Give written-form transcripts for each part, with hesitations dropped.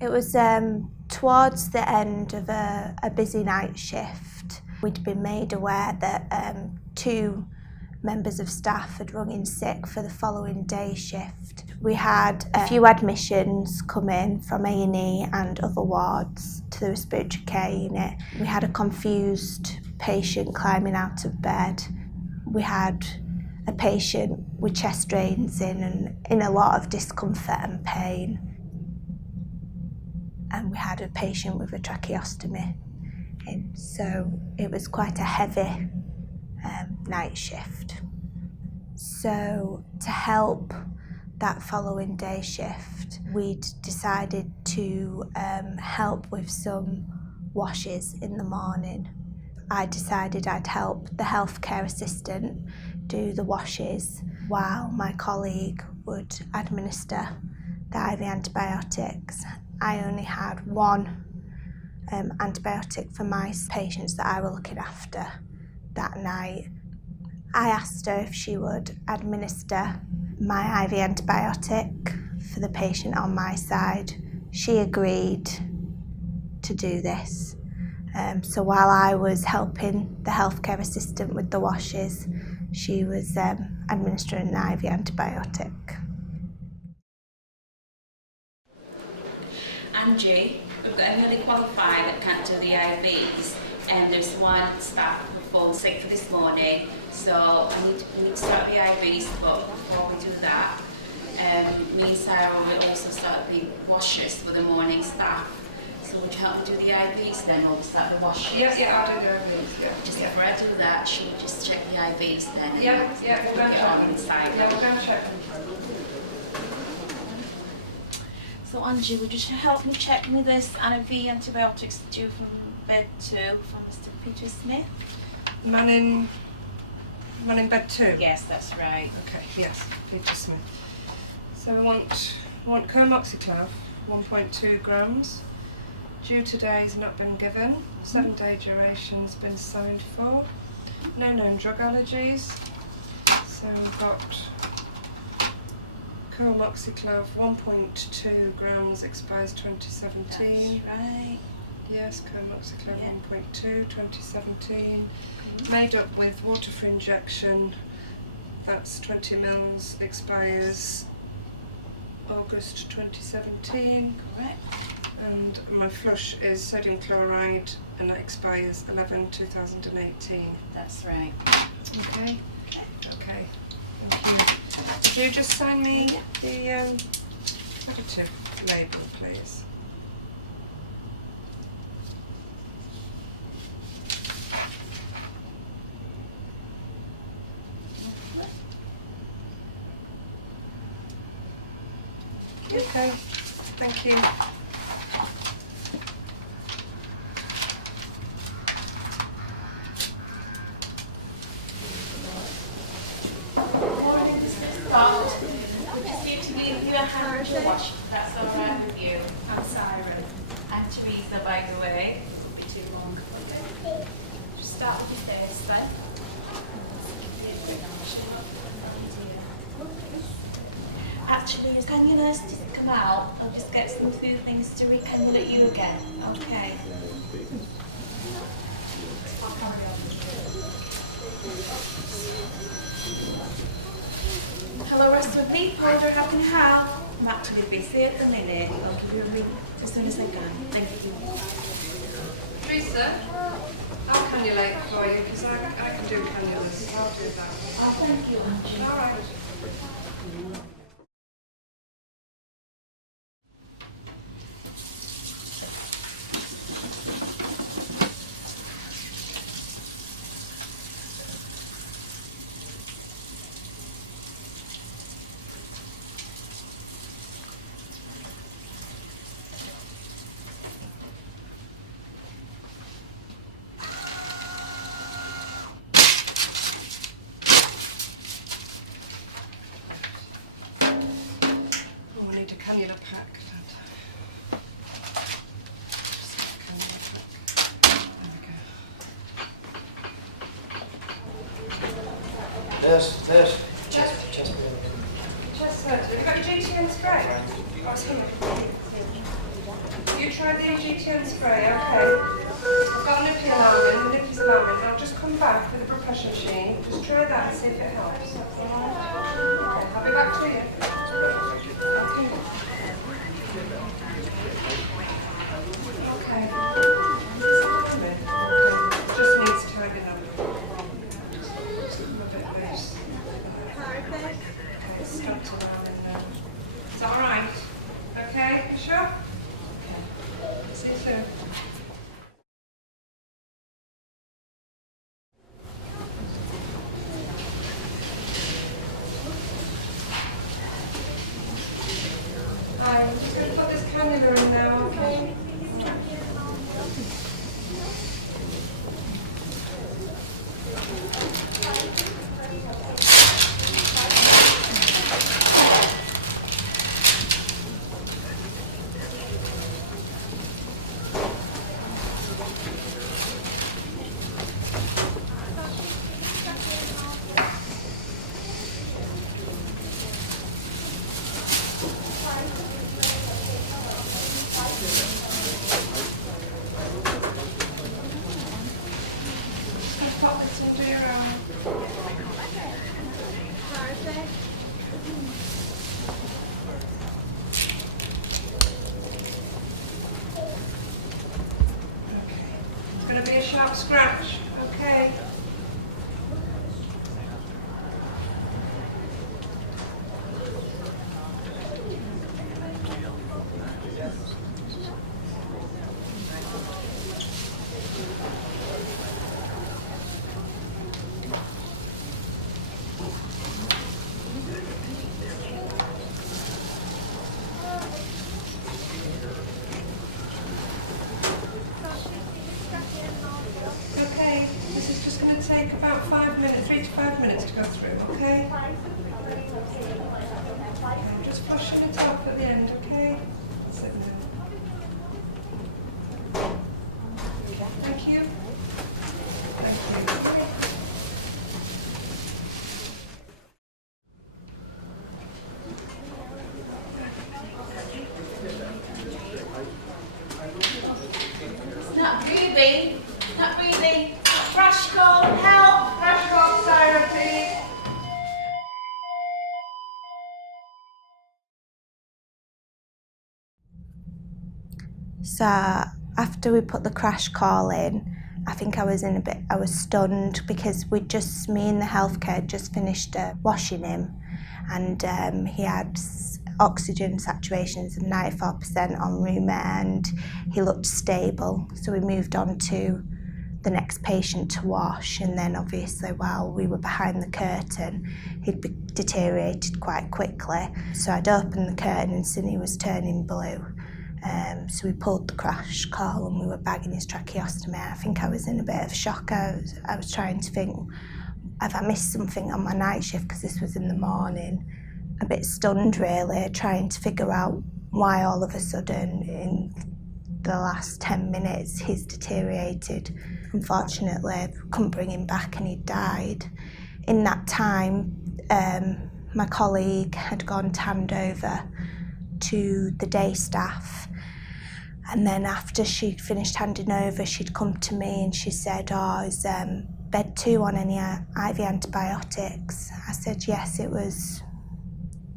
It was towards the end of a busy night shift. We'd been made aware that 2 members of staff had rung in sick for the following day shift. We had a few admissions come in from A&E and other wards to the respiratory care unit. We had a confused patient climbing out of bed. We had a patient with chest drains and in a lot of discomfort and pain. And we had a patient with a tracheostomy in. So it was quite a heavy night shift. So to help that following day shift, we'd decided to help with some washes in the morning. I decided I'd help the healthcare assistant do the washes while my colleague would administer the IV antibiotics. I only had 1 antibiotic for my patients that I were looking after that night. I asked her if she would administer my IV antibiotic for the patient on my side. She agreed to do this. So while I was helping the healthcare assistant with the washes, she was administering an IV antibiotic. Angie, we've got a newly qualified that can't do the IVs, and there's 1 staff who phoned sick for this morning, so we need to start the IVs, but before we do that, me and Sarah will also start the washes for the morning staff. So would you help me do the IVs then, or we start the washes? Yeah, I'll do the IVs, yeah. Just before I do that, should we just check the IVs then? Yeah, we're going to check them. Inside. Yeah, we're going to check them. So Angie, would you help me check me this IV antibiotics due from bed 2 from Mr. Peter Smith? Man in bed 2? Yes, that's right. Okay, yes, Peter Smith. So we want comoxiclav, 1.2 grams. Due today's not been given. 7-day duration's been signed for. No known drug allergies. So we've got comoxiclav, 1.2 grams, expires 2017. That's right. Yes, comoxiclav 1.2, 2017. Made up with water-free injection. That's 20 mils, expires August 2017. Correct. And my flush is sodium chloride and that expires 11/2018. That's right. Okay. Okay. Thank you. Could you just sign me the additive label, please? Okay. Thank you. That's all right with you. I'm Siren. And Teresa, by the way. Won't be too long. Just start with your face then. Actually, as cannulas just come out, I'll just get some few things to recannulate you again. Okay. Hello, rest of the powder, how can I help? I'm actually busy at the minute. I'll give you a ring as soon as I can. Thank you. Teresa, I'll cannulate for you because I can do cannulas. I'll do that. Oh, thank you, Angie. All right. Cannula pack. Test. Chest surgery. Have you got your GT and spray? Oh, it's coming. You try the EGTN spray, okay. I've got a nippy alarm in, the nippy's alarming. Now just come back with a blood pressure machine. Just try that and see if it helps. Okay, I'll be back to you. Okay. Just needs tidying up. I'm a bit loose. Okay, stumped around in there. Is that alright? Okay, you sure? Okay. See you soon. Hi, I'm just going to put this cannula in now, okay? Just pop this under your arm. Okay. It's going to be a sharp scratch, okay? Okay, this is just going to take about 5 minutes, 3 to 5 minutes to go through, okay? I'm just flushing it off at the end, okay? Sit down. Thank you. Thank you. Not breathing. Not breathing. Crash call. Help. Crash call siren, please. So after we put the crash call in, I think I was stunned because me and the healthcare had just finished washing him, and he had oxygen saturations of 94% en room air, and he looked stable. So we moved on to the next patient to wash, and then obviously while we were behind the curtain, he'd deteriorated quite quickly. So I'd opened the curtain and seen he was turning blue. So we pulled the crash call and we were bagging his tracheostomy. I think I was in a bit of shock. I was trying to think, have I missed something on my night shift, because this was in the morning. A bit stunned really, trying to figure out why all of a sudden in the last 10 minutes he's deteriorated. Unfortunately, couldn't bring him back and he died. In that time, my colleague had gone to hand over to the day staff, and then after she'd finished handing over, she'd come to me and she said, is bed 2 on any IV antibiotics? I said yes, it was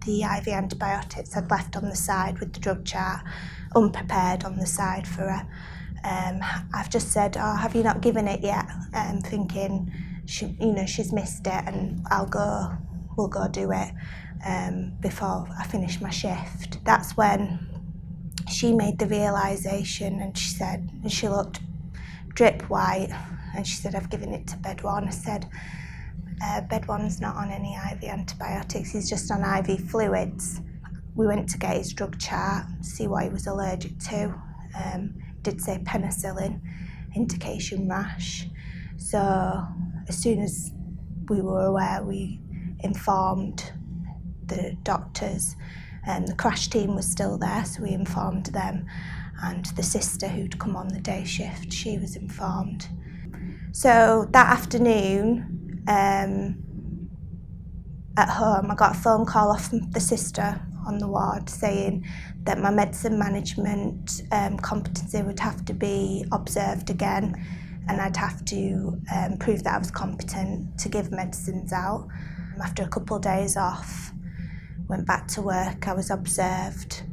the IV antibiotics I'd left on the side with the drug chart, unprepared on the side for her. I've just said, have you not given it yet? Thinking, she's missed it and we'll go do it before I finish my shift. That's when she made the realisation, and she looked drip white, and she said, I've given it to bed 1. I said, bed 1's not on any IV antibiotics, he's just on IV fluids. We went to get his drug chart, see what he was allergic to. Did say penicillin, indication rash. So as soon as we were aware, we informed the doctors, and the crash team was still there, so we informed them, and the sister who'd come on the day shift, she was informed. So that afternoon, at home, I got a phone call off the sister on the ward saying that my medicine management competency would have to be observed again, and I'd have to prove that I was competent to give medicines out. After a couple of days off, went back to work, I was observed.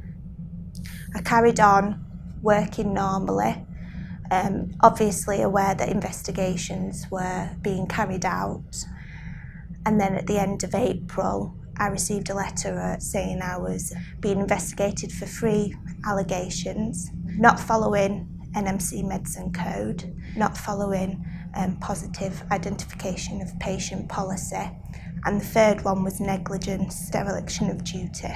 I carried on working normally, obviously aware that investigations were being carried out. And then at the end of April, I received a letter saying I was being investigated for 3 allegations, not following NMC Medicine Code, not following positive identification of patient policy, and the third one was negligence, dereliction of duty,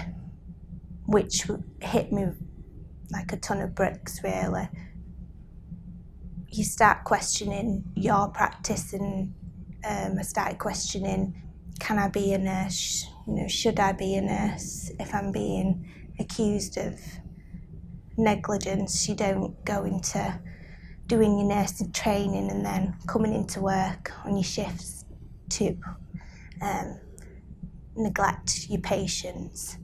which hit me like a ton of bricks, really. You start questioning your practice, and I started questioning, can I be a nurse? Should I be a nurse? If I'm being accused of negligence, you don't go into doing your nursing training and then coming into work on your shifts to neglect your patients.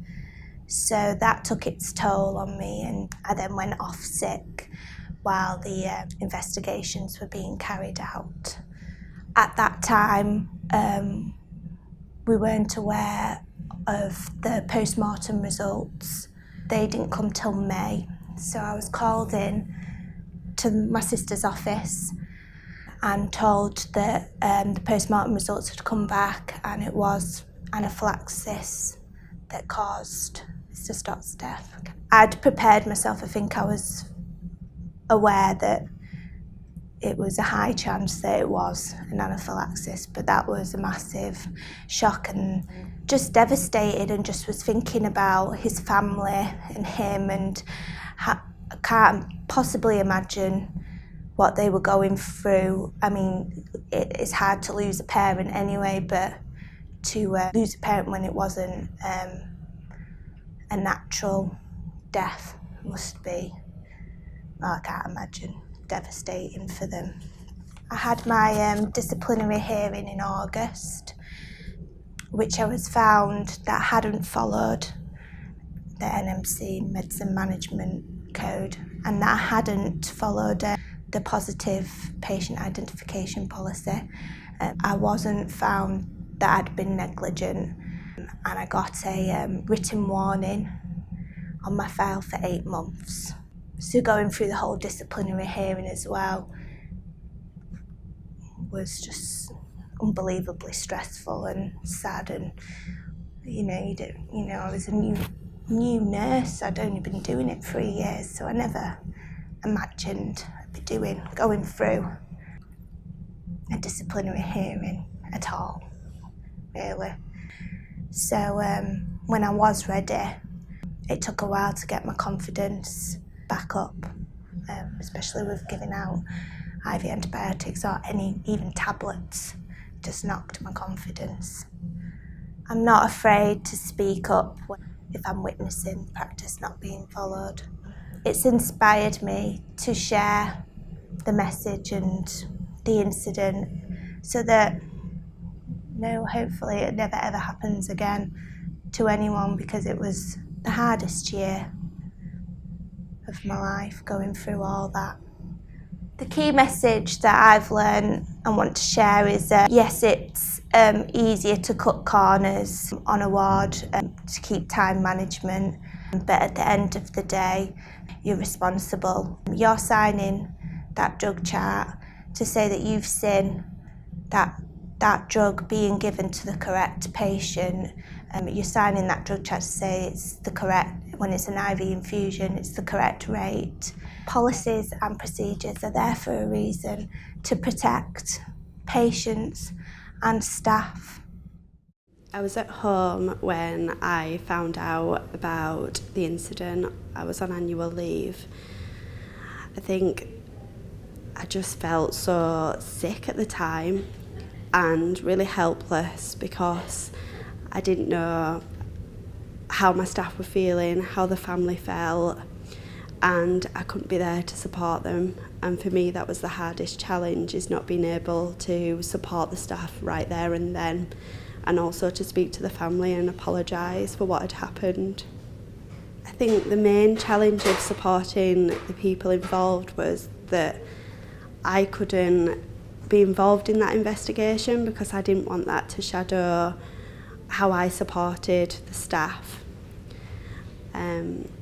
So that took its toll on me, and I then went off sick while the investigations were being carried out. At that time, we weren't aware of the post-mortem results. They didn't come till May, so I was called in to my sister's office and told that the post-mortem results had come back and it was anaphylaxis that caused Mr. Stott's death. I'd prepared myself. I think I was aware that it was a high chance that it was an anaphylaxis, but that was a massive shock, and just devastated, and just was thinking about his family and him, and I can't possibly imagine what they were going through. I mean, it's hard to lose a parent anyway, but to lose a parent when it wasn't a natural death must be, I can't imagine, devastating for them. I had my disciplinary hearing in August, which I was found that I hadn't followed the NMC Medicine Management Code, and that I hadn't followed the positive patient identification policy. I wasn't found that I'd been negligent, and I got a written warning on my file for 8 months. So going through the whole disciplinary hearing as well was just unbelievably stressful and sad, and I was a new nurse. I'd only been doing it 3 years, so I never imagined I'd be going through a disciplinary hearing at all, really. So when I was ready, it took a while to get my confidence back up, especially with giving out IV antibiotics or even tablets. Just knocked my confidence. I'm not afraid to speak up if I'm witnessing practice not being followed. It's inspired me to share the message and the incident so that hopefully it never ever happens again to anyone, because it was the hardest year of my life, going through all that. The key message that I've learned and want to share is yes, it's easier to cut corners on a ward to keep time management, but at the end of the day, you're responsible. You're signing that drug chart to say that you've seen that drug being given to the correct patient. You're signing that drug chart to say it's the correct, when it's an IV infusion, it's the correct rate. Policies and procedures are there for a reason, to protect patients and staff. I was at home when I found out about the incident. I was on annual leave. I think I just felt so sick at the time and really helpless, because I didn't know how my staff were feeling, how the family felt, and I couldn't be there to support them. And for me, that was the hardest challenge, is not being able to support the staff right there and then, and also to speak to the family and apologise for what had happened. I think the main challenge of supporting the people involved was that I couldn't be involved in that investigation because I didn't want that to shadow how I supported the staff.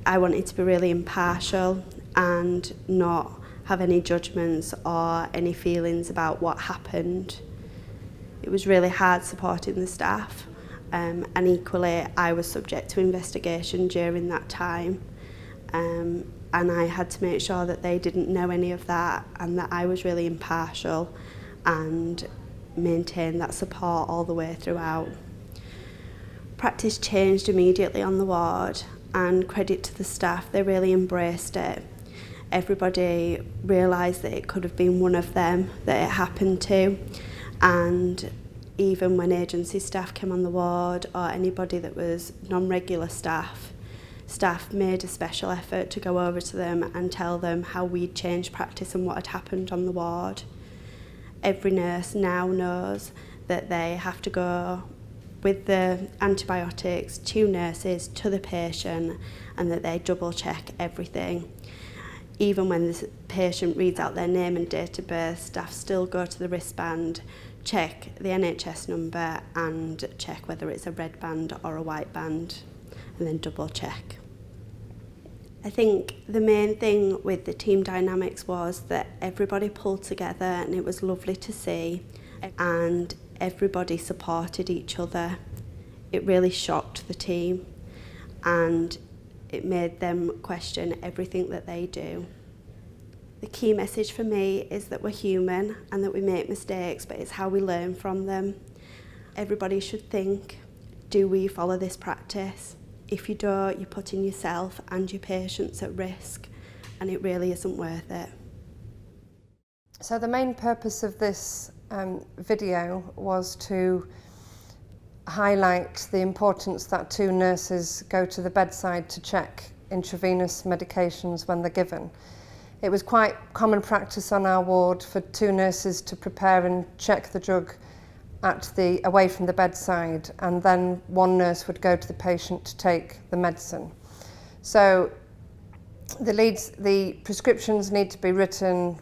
I wanted to be really impartial and not have any judgments or any feelings about what happened. It was really hard supporting the staff, and equally I was subject to investigation during that time, and I had to make sure that they didn't know any of that and that I was really impartial and maintain that support all the way throughout. Practice changed immediately on the ward, and credit to the staff, they really embraced it. Everybody realised that it could have been one of them that it happened to, and even when agency staff came on the ward or anybody that was non-regular staff made a special effort to go over to them and tell them how we'd changed practice and what had happened on the ward. Every nurse now knows that they have to go with the antibiotics, 2 nurses to the patient, and that they double check everything. Even when the patient reads out their name and date of birth, staff still go to the wristband, check the NHS number and check whether it's a red band or a white band, and then double check. I think the main thing with the team dynamics was that everybody pulled together, and it was lovely to see, and everybody supported each other. It really shocked the team, and it made them question everything that they do. The key message for me is that we're human and that we make mistakes, but it's how we learn from them. Everybody should think, do we follow this practice? If you don't, you're putting yourself and your patients at risk, and it really isn't worth it. So the main purpose of this video was to highlight the importance that 2 nurses go to the bedside to check intravenous medications when they're given. It was quite common practice on our ward for 2 nurses to prepare and check the drug away from the bedside, and then 1 nurse would go to the patient to take the medicine. So the prescriptions need to be written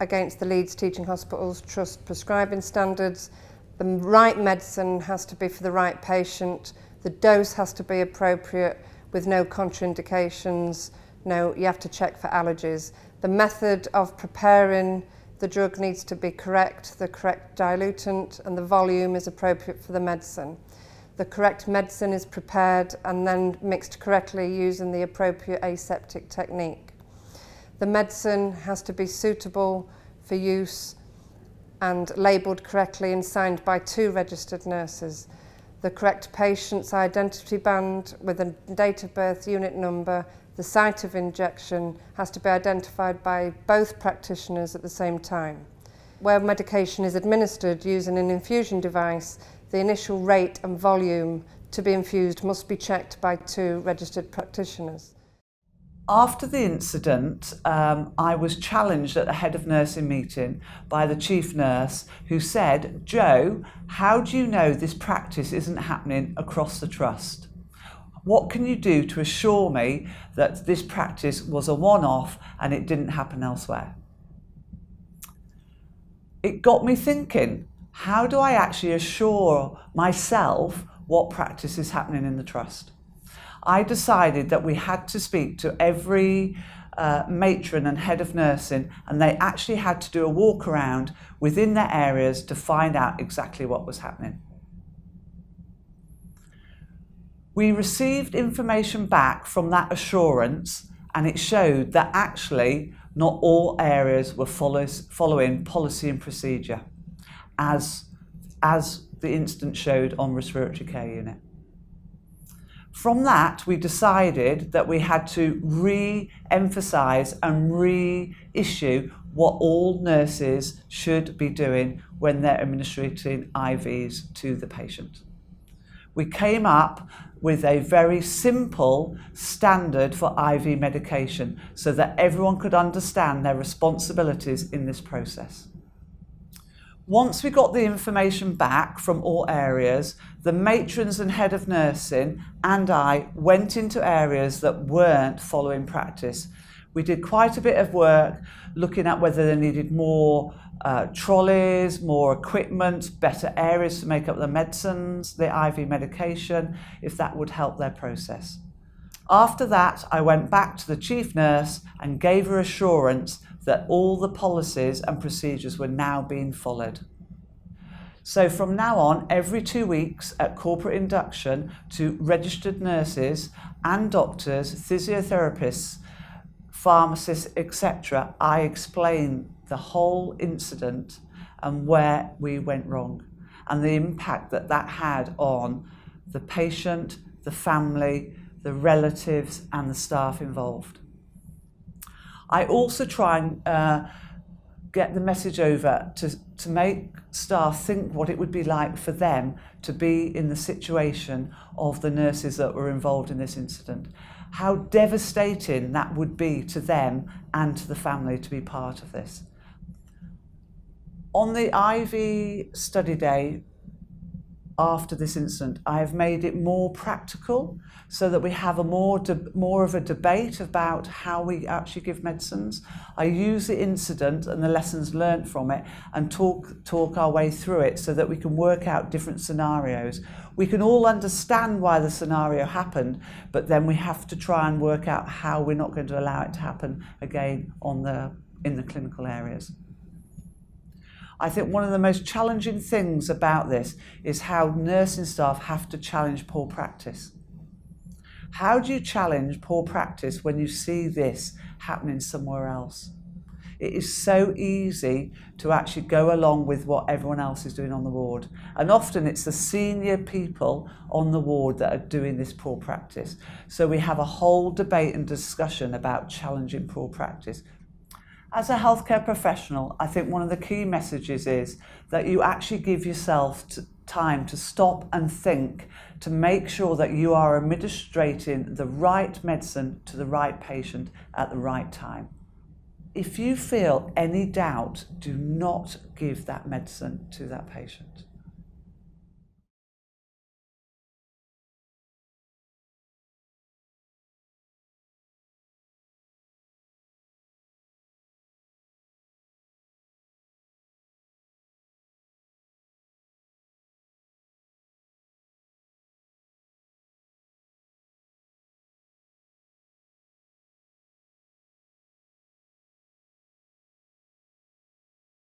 against the Leeds Teaching Hospitals Trust prescribing standards. The right medicine has to be for the right patient. The dose has to be appropriate with no contraindications. No, you have to check for allergies. The method of preparing the drug needs to be correct, the correct dilutant, and the volume is appropriate for the medicine. The correct medicine is prepared and then mixed correctly using the appropriate aseptic technique. The medicine has to be suitable for use and labelled correctly and signed by 2 registered nurses. The correct patient's identity band with a date of birth, unit number, the site of injection has to be identified by both practitioners at the same time. Where medication is administered using an infusion device, the initial rate and volume to be infused must be checked by 2 registered practitioners. After the incident, I was challenged at the head of nursing meeting by the chief nurse, who said, "Jo, how do you know this practice isn't happening across the trust? What can you do to assure me that this practice was a one-off and it didn't happen elsewhere?" It got me thinking, how do I actually assure myself what practice is happening in the trust? I decided that we had to speak to every matron and head of nursing, and they actually had to do a walk around within their areas to find out exactly what was happening. We received information back from that assurance, and it showed that actually not all areas were following policy and procedure, as the incident showed on respiratory care unit. From that, we decided that we had to re-emphasise and reissue what all nurses should be doing when they're administering IVs to the patient. We came up with a very simple standard for IV medication so that everyone could understand their responsibilities in this process. Once we got the information back from all areas, the matrons and head of nursing and I went into areas that weren't following practice. We did quite a bit of work looking at whether they needed more trolleys, more equipment, better areas to make up the medicines, the IV medication, if that would help their process. After that, I went back to the chief nurse and gave her assurance that all the policies and procedures were now being followed. So from now on, every 2 weeks at corporate induction to registered nurses and doctors, physiotherapists, pharmacists, etc., I explain the whole incident and where we went wrong and the impact that that had on the patient, the family, the relatives and the staff involved. I also try and get the message over to make staff think what it would be like for them to be in the situation of the nurses that were involved in this incident. How devastating that would be to them and to the family to be part of this. On the IV study day after this incident, I have made it more practical so that we have a more of a debate about how we actually give medicines. I use the incident and the lessons learnt from it and talk our way through it so that we can work out different scenarios. We can all understand why the scenario happened, but then we have to try and work out how we're not going to allow it to happen again in the clinical areas. I think one of the most challenging things about this is how nursing staff have to challenge poor practice. How do you challenge poor practice when you see this happening somewhere else? It is so easy to actually go along with what everyone else is doing on the ward. And often it's the senior people on the ward that are doing this poor practice. So we have a whole debate and discussion about challenging poor practice. As a healthcare professional, I think one of the key messages is that you actually give yourself time to stop and think, to make sure that you are administrating the right medicine to the right patient at the right time. If you feel any doubt, do not give that medicine to that patient.